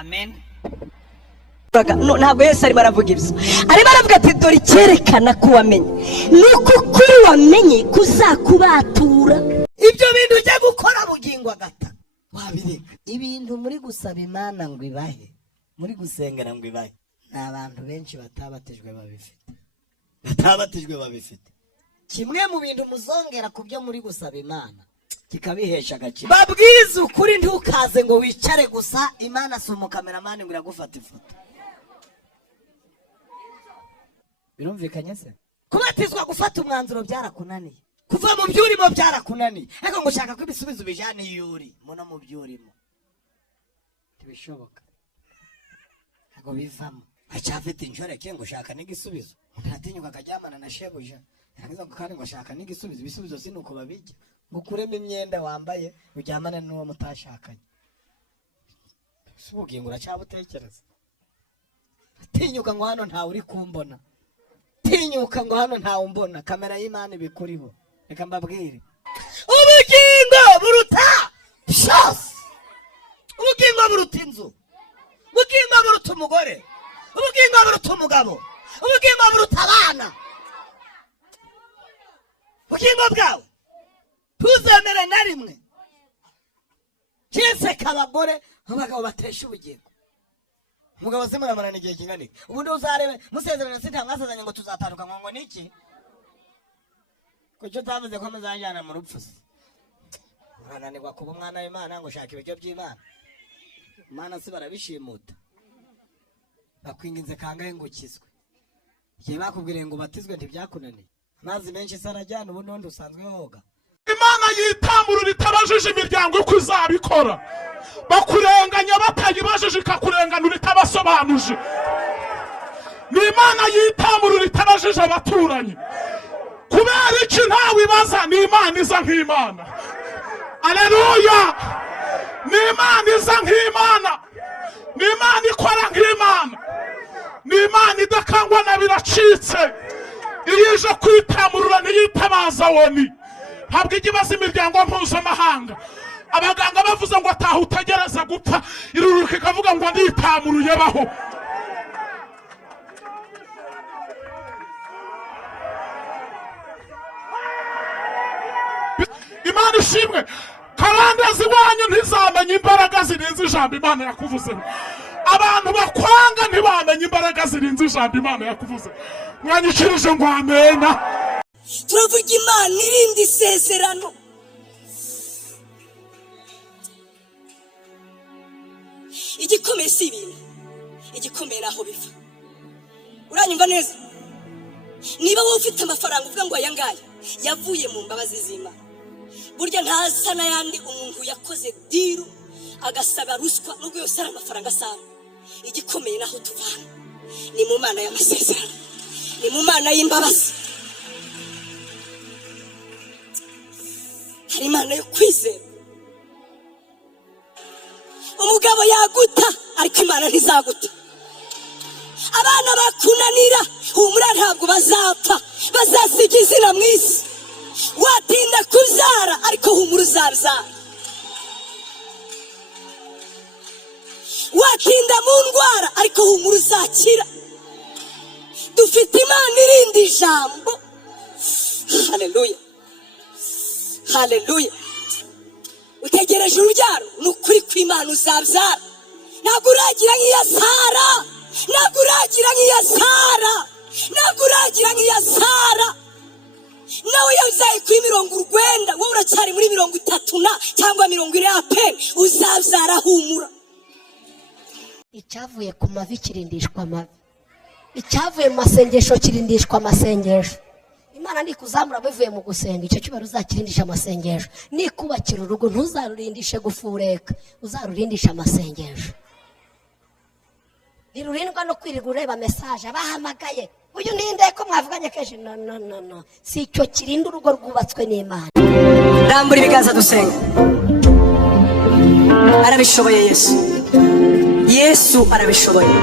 amen. Ntabwo Yesu arimo aravuga ibyo, arimo aravuga ati dore icyerekana ko wamenye nuko kuri wamenye kuzakubatura. Ibyo bintu ujya gukora bugingo agata wabireka. Ibintu muri gusaba Imana ngo ibahe, muri gusengera ngo ibahe, n'abantu benshi batabatijwe babifite. Kimwe mu bintu muzongera ku byo muri gusaba Imana kikabihesha agaciro. Babwize ukuri, ntukaze ngo wicare gusa Imana si umukameramani ngo iragufata ifoto. Birumvikanye se? Kubatizwa gufata umwanzuro byarakunaniye, kuva mu byurimo byarakunaniye, ariko ngo ushaka ko ibisubizo bijane yuri muno mu byurimo ntibishoboka, ngo bivamo. Acyafite injoreke ngo ushaka n'igisubizo, ntatinyuka akajyamana na shebuja, yagize kandi ngo ashaka n'igisubizo. Ibisubizo si nuko babijya ngo kurema imyenda wambaye ujyamane n'uwo mutashakanye. Subugingo uracyabutekereza? Tinyuka ngo hano ntawe uri kumbona, tinyuka ngo hano ntawe umbona, kamera y'Imana ibikuriho. Reka mbabwire, ubugingo buruta byose. Ubugingo buruta inzu, ubugingo buruta umugore, ubugingo buruta umugabo, ubugingo buruta abana. Ubugingo bwawe ntuzemere na rimwe cyese kabagore abagabo batesha ubugingo. Umugabo se muramarana igihe kingana iki? Ubundi uzarebe musezerana se nta mwasazanye ngo tuzataruka ngo niki? Kucyo tavuze ko muzajyana mu rupfu. Urananirwa kuba umwana w'Imana ngo shaka ibiryo by'Imana. Imana se barabishimuta, bakwinginze kangahe ngo ukizwe. Igihe bakubwiriye ngo batizwe ntibyakunaniye, amazi menshi se arajyana ubu n'undi usanzwe hoga. Imana yitamurura itabajije imiryango uko izabikora, bakurenganya batayibajije ikakurenganura itabasobanuje. Ni Imana yitamurura itabajije abaturanyi. Kubera iki ntawe ibaza? Ni Imana iza nk'Imana. Aleluya! Ni Imana iza nk'Imana, ni Imana ikora nk'Imana, ni Imana idakangwa na biracitse. Iyo ije kwitamurura ntiyitabaza woni, ntabwo ijya ibaza imiryango mpuzamahanga. Abaganga bavuze ngo ataha utagereza gupfa, iruruka ikavuga ngo nditamuruye baho. Imana ishimwe. Karandezi wanyu ntizamenye imbaraga zirinze ijambo Imana yakuvuzeho. Abantu bakwanga ntibamenye imbaraga zirinze ijambo Imana yakuvuze. Mwanyikirije ngo amena. Turavuga Imana irindi isezerano. Igikomeye si ibintu, igikomeye naho biva. Uranyumva neza? Niba wowe ufite amafaranga uvuga ngo aya ngaya yavuye mu mbabazi z'Imana, burya ntasa n'ayandi umuntu yakoze diru agasaba ruswa nubwo yose ari amafaranga asana. Igikomeye naho tuvana ni mu Mana y'amasezerano, ni mu Mana y'imbabazi. Hari Imana yo kwizera. Umugabo yaguta ariko Imana ntizaguta. Abana bakunanira humura ntabwo bazapfa, bazasiga izina mu isi. Watinda kuzara ariko humura uzabyara. Watinda mu ndwara ariko humura uzakira. Dufite Imana irindi ijambo. Haleluya, haleluya. Utegereje urubyaro, nukuri kw'Imana uzabyara. Ntabwo uragira nk'iya Sara, ntabwo uragira nk'iya Sara, ntabwo uragira nk'iya Sara. Nawe yazaye kuri 90, wowe uracyari muri 30 cyangwa 40 apene, uzabyara humura. Icyavuye ku mavi kirindishwa amavi, icyavuye mu masengesho kirindishwa amasengesho. Imana nikuzamura bivuye mu gusenga, icyo cyubaro uzakirindisha amasengesho. Nikubakira urugo ntuzarurindishe gufureka, uzarurindisha amasengesho. Nirurindwa no kwirirwa ureba message abahamagaye, uyu ninde ko mwavuganye kenshi. No, si icyo kirinda urugo rwubatswe n'Imana. Rambura ibiganza dusenga. Arabishoboye Yesu, Yesu arabishoboye.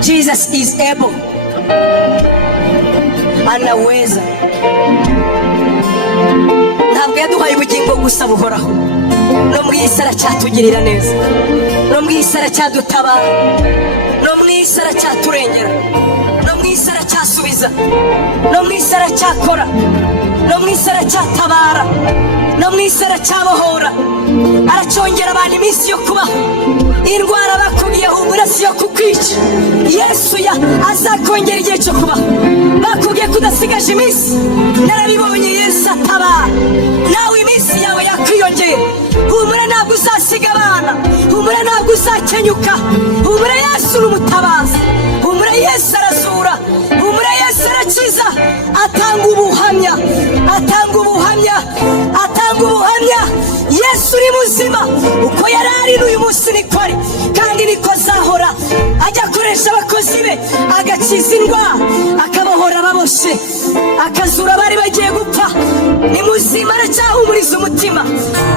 Jesus is able, anaweza. Ntabwo yaduhaye ubugingo gusa buhoraho, no mu isi aracyatugirira neza, no mu isi aracyadutabara, no mu isi aracyaturengera, no mu isi aracyasubiza, no mu isi aracyakora, no mu isi aracyatabara, no mu isi aracyabohora, aracyongera abantu iminsi yo kubaho. Indwara bakubwiye humura si yo kukwica, Yesu azakongera igihe cyo kubaho. Bakubwiye kudasigaje iminsi, narabibonye Yesu atabara, nawe iminsi yawe yakwiyongera. Humura ntabwo uzasiga abana, humura ntabwo uzakenyuka, humura Yesu ni umutabazi, humura Yesu arazura, humura Yesu arakiza, atanga ubuhamya, atanga ubuhamya, atanga ubuhamya. Yesu ni muzima, uko yari ari n'uyu munsi niko ari, kandi niko azahora. Ajya akoresha abakozi be agakiza indwara, akabohora ababoshe, akazura abari bagiye gupfa. Ni muzima, aracyahumuriza umutima.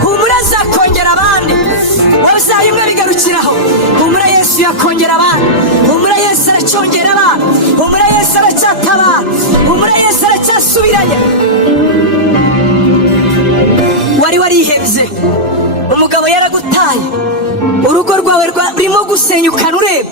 Humura azakongera abandi, wabyaye umwe bigarukiraho. Humura Yesu yakongera abandi, humura Yesu aracyongera abandi, humura Yesu aracyatabara, humura Yesu aracyasubiranya. Wari warihebye, umugabo yaragutaye, urugo rwawe rurimo gusenyukana, ureba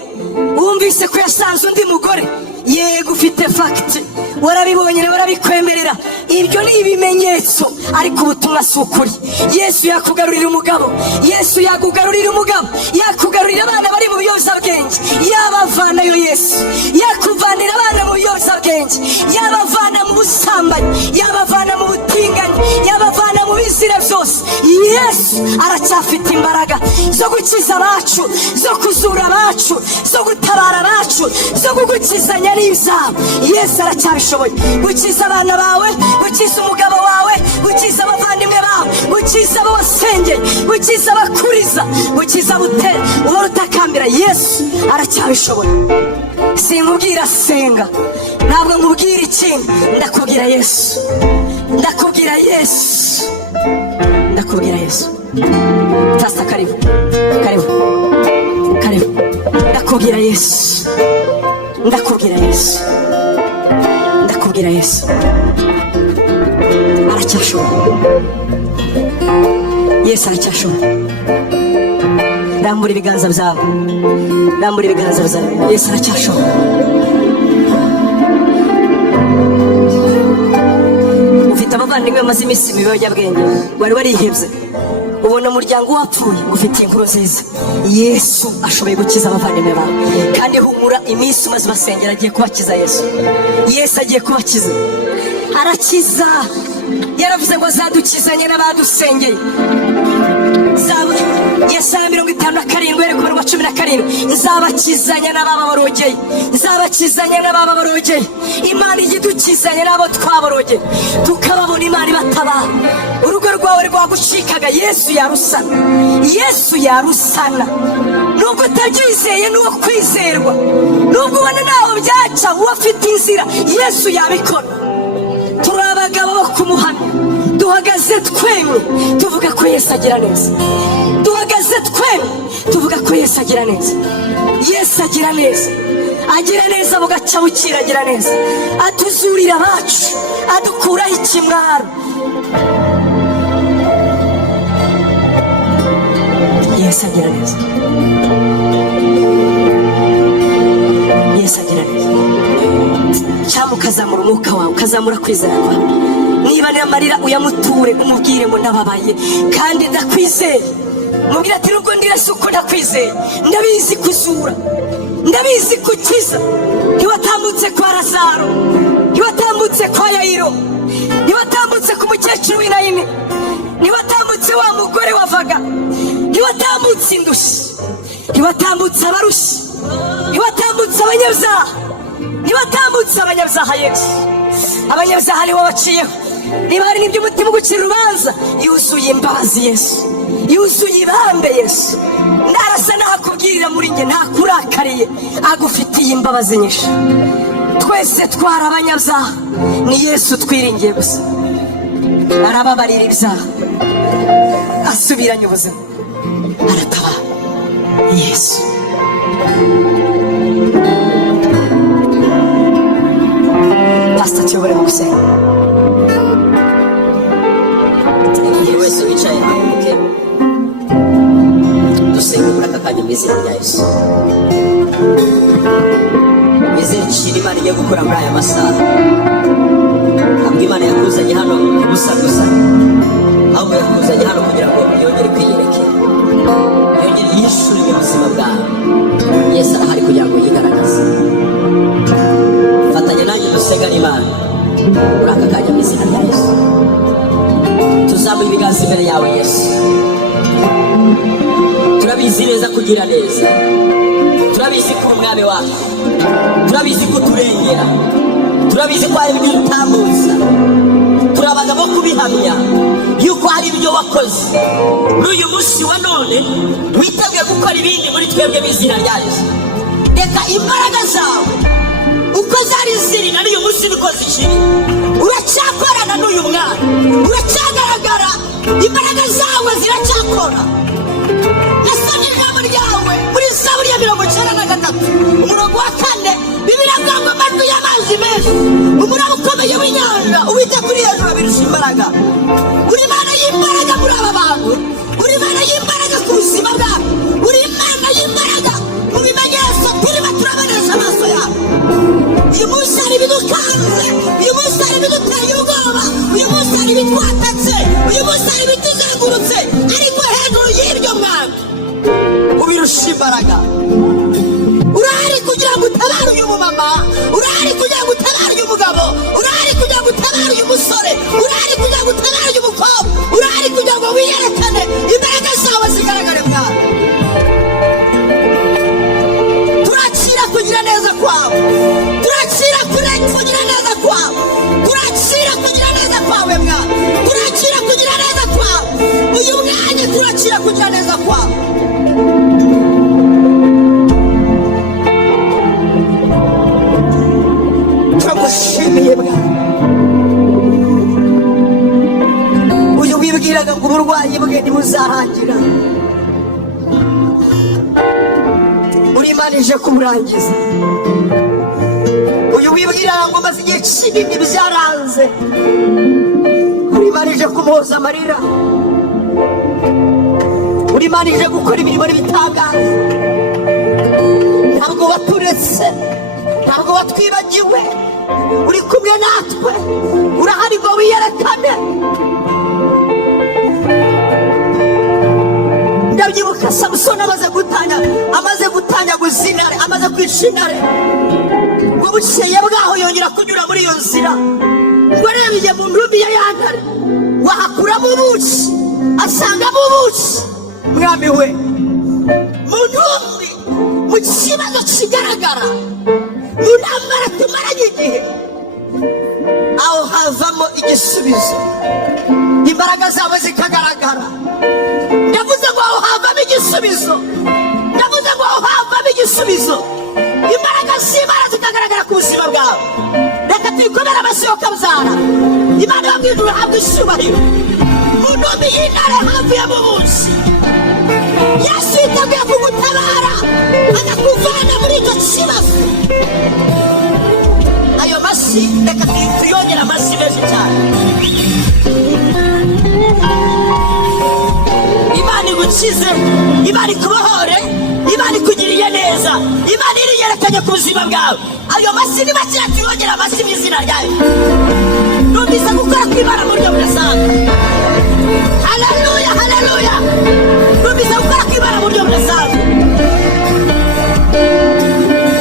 wumvise ko yasanze undi mugore. Yego ufite fagiti, warabibonye barabikwemerera, ibyo ni ibimenyetso, ariko ubutumwa si ukuri. Yesu yakugarurira umugabo, Yesu yakugarurira umugabo, yakugarurira abana bari mu biyobyabwenge, yabavanayo. Yesu yakuvanira abana mu biyobyabwenge, yabavana mu busambanyi, yabavana mu butinganyi, yabavana mu bizira byose. Yesu aracyafite imbaraga zo gukiza abacu, zo kuzura abacu, zo gutabara abacu, zo kugukizanya n'ibyaha. Yesu aracyabishoboye gukiza abana bawe, gukiza umugabo wawe, gukiza abavandimwe bawe, gukiza abo wasengeye, gukiza abakuriza, gukiza uhora utakambira. Yesu aracyabishoboye. Sinkubwira senga, ntabwo nkubwira ikindi, ndakubwira Yesu, ndakubwira Yesu, ndakubwira Yesu. Pastor karibu, karibu, karibu. Ndakubwira Yesu, ndakubwira Yesu, ndakubwira Yesu. Aracyashoboye, Yesu aracyashoboye. Rambura ibiganza byawe, rambura ibiganza byawe. Yesu aracyashoboye. Ufite abavandimwe bamaze iminsi mu biyobyabwenge, wari warihebye, ubona umuryango wapfuye, ufite inkuru nziza. Yesu ashoboye gukiza abavandimwe bawe, kandi humura, iminsi umaze basengera agiye kubakiza. Yesu agiye kubakiza, arakiza. Yaravuze ngo azadukizanye n'abadusengeye. Yesaya 57:17, nzabakizanya n'ababarogeye, nzabakizanya n'ababarogeye. Imana igidukizanya n'abo twabarogeye, tukababona Imana ibatabara. Urugo rwawe rwagucikaga, Yesu yarusana, Yesu yarusana. Nubwo utabyizeye n'uwo kwizerwa, nubwo ubona ntaho byaca, uwo afite inzira, Yesu yabikora. Turi abagabo bo kumuhamya, duhagaze twemye tuvuga ko Yesu agira neza, duhagaze twemye tuvuga ko Yesu agira neza. Yesu agira neza, agira neza bugacya bukira, agira neza, atuzurira abacu, adukuraho ikimwaro. Yesu agira neza, Yesu agira neza. Cyangwa ukazamura umwuka wawe, ukazamura kwizera kwawe. Niba ni amarira uyamuture, umubwire ngo ndababaye kandi ndakwizeye. Mubwire ati nubwo ndirase uko ndakwizeye, ndabizi kuzura, ndabizi gukiza. Ntiwatambutse kwa Lazaro, ntiwatambutse kwa Yayiro, ntiwatambutse ku mukecuru w'i Nayini, ntiwatambutse wa mugore wavaga, ntiwatambutse indushyi, ntiwatambutse abarushyi, ntiwatambutse abanyabyaha, ntiwatambutse abanyabyaha. Yesu abanyabyaha nibo baciyeho. Niba hari n'ibyo umutima ugucira urubanza, yuzuye imbabazi Yesu, yuzuye ibambe Yesu. Ndarasa nakubwirira muri njye, ntakurakariye, agufitiye imbabazi nyinshi. Twese twari abanyabyaha, ni Yesu twiringiye gusa. Arababarira ibyaha, asubiranye ubuzima, aratabara. Yesu Pastor tuyobore mu gusenga. Wese wicaye, okay? rya Yesu. Izere ikintu Imana igiye gukora muri aya masaha. Ntabwo Imana yakuzanye hano gusa gusa, ahubwo yakuzanye hano kugira ngo yongere kwiyereke, yongere yishure mu buzima bwawe. Yesu arahari kugira ngo yigaragaze. Fatanya nanjye dusengane Imana muri aka kanya mu izina rya Yesu. Tuzamuye ibiganza imbere yawe Yesu. Turabizi neza kugira neza, turabizi ko umwami wacu, turabizi ko turengera, turabizi ko hari ibyo utambuza, turi abagabo kubihamya yuko hari ibyo wakoze. Muri uyu munsi wa none witeguye gukora ibindi muri twebwe mu izina rya Yesu. Reka imbaraga zawe uko zari ziri na n'uyu munsi niko zikiri. Uracyakorana n'uyu mwana, uracyagaragara, imbaraga zawe ziracyakora. Nasomye ijambo ryawe muri Zaburi ya 93 umurongo wa 4. Bibiliya avuga ngo amajwi y'amazi menshi, umuraba ukomeye w'inyanja uwita kuri hejuru abirusha imbaraga. Uri Imana y'imbaraga muri aba bantu, uri Imana y'imbaraga ku buzima bwabo, uri Imana y'imbaraga mu bimenyetso turimo turabonesha amaso yabo. Uyu munsi hari ibidukanze, uyu munsi hari ibiduteye ubwoba, uyu munsi hari ibitwatatse, uyu munsi hari ibituzengurutse, ariko hejuru y'ibyo mwana ubirusha imbaraga. Urahari kugira ngo utabare uyu mumama, urahari kugira ngo utabare uyu mugabo, urahari kugira ngo utabare uyu musore, urahari kugira ngo utabare uyu mukobwa, urahari kugira ngo wiyerekane, imbaraga zawe zigaragare mwana. Turakira kugira neza kwawe, turakira kugira neza kwawe, turakira kugira neza kwawe mwana, turakira kugira neza kwawe. Uyu mwanya turakira kugira neza kwawe. Turagushimiye mwana. Uyu wibwiraga ngo uburwayi bwe ntibuzarangira, uri Imana ije kumurangiza. Uyu wibwiraga ngo maze igihe kinini byaranze, uri Imana ije kumuhoza amarira, uri Imana ije gukora imirimo n'ibitangaza. Ntabwo waturetse, ntabwo watwibagiwe, uri kumwe natwe, urahari ngo wiyerekane. Ndabyibuka Samusoni amaze gutanyaguza intare, amaze kwica intare, ngo bukeye bwaho yongera kunyura muri iyo nzira, ngo arebye mu ntumbi ya ntare, wahakuramo ubuki, asangamo ubuki. Mwami we, mu ntumbi, mu kibazo kigaragara, mu ntambara tumaranye igihe, aho havamo igisubizo, imbaraga zawe zikagaragara. Ndavuze ngo aho havamo igisubizo, ndavuze ngo aho havamo igisubizo, imbaraga z'Imana zikagaragara ku buzima bwawe. Reka tuyikomere amashyi yo kabyara. Imana yo mu ijuru ihabwe icyubahiro. Mu ntumbi y'intare havuyemo ubuki. Yesu yiteguye kugutabara, akakuvana muri icyo kibazo. Ayo mashyi reka tuyongere amashyi menshi cyane. Imana igukize, Imana ikubohore, Imana ikugiriye neza, Imana iriyerekanye ku buzima bwawe. Ayo mashyi ni make, tuyongere amashyi mu izina ryayo. Numvise gukora kw'Imana mu buryo budasanzwe. Haleluya, haleluya. Numvise gukora kw'Imana mu buryo budasanzwe.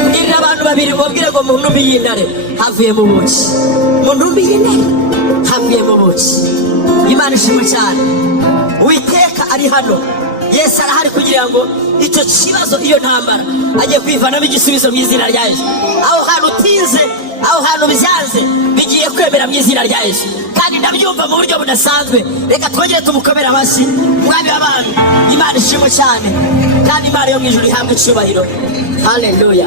Mbwirira abantu babiri, mubwire ngo mu ntumbi y'intare havuyemo ubuki, mu ntumbi y'intare havuyemo ubuki. Imana ishimwe cyane. Uwiteka ari hano, Yesu arahari kugira ngo icyo kibazo, iyo ntambara agiye kwivanamo igisubizo mu izina rya Yesu. Aho hantu utinze, aho hantu byanze, bigiye kwemera mu izina rya Yesu, kandi ndabyumva mu buryo budasanzwe. Reka twongere tumukomere amashyi. Mwami w'abantu, Imana ishimwe cyane, kandi Imana yo mu ijuru ihabwe icyubahiro. Haleluya.